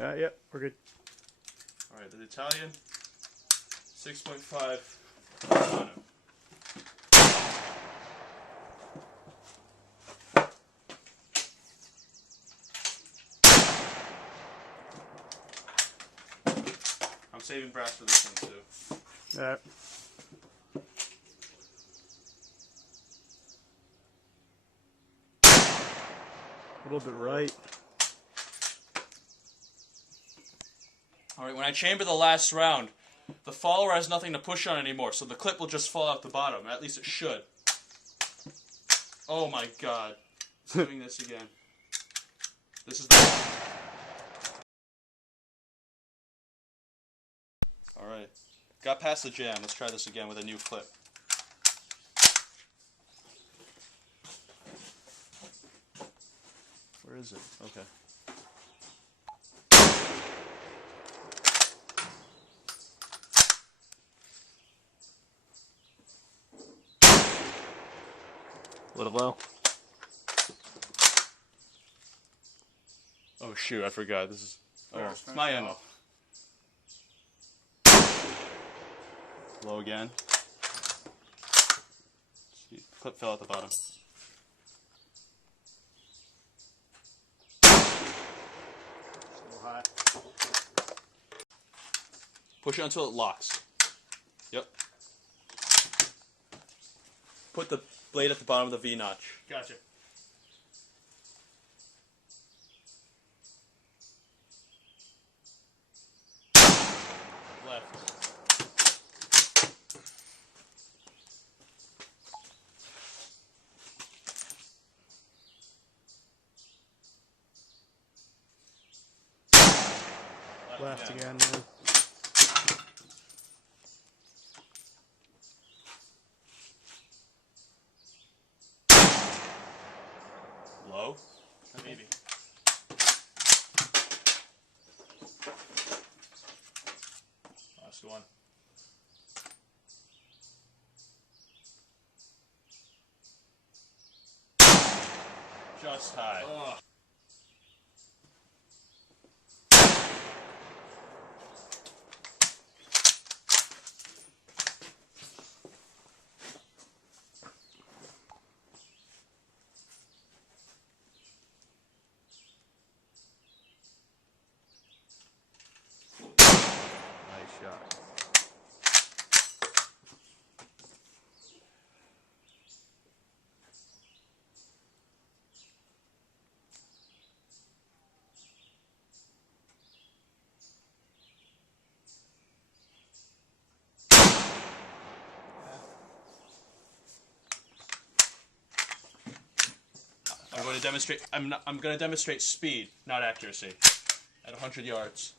Yep, we're good. Alright, the Italian 6.5 Carcano. I'm saving brass for this one too. Alright. A little bit right. Alright, when I chamber the last round, the follower has nothing to push on anymore, so the clip will just fall out the bottom. At least it should. Oh my god. Doing this again. This is the... Alright. Got past the jam. Let's try this again with a new clip. Where is it? Okay. A little low. Oh shoot, I forgot. This is... Oh, it's my end. Low again. See, clip fell at the bottom. High. Push it until it locks. Yep. Put the blade at the bottom of the V-notch. Gotcha. Left. Left again. Man. Low? Maybe. Last one. Just high. Ugh. Nice shot. I'm going to demonstrate. I'm going to demonstrate speed, not accuracy, at 100 yards.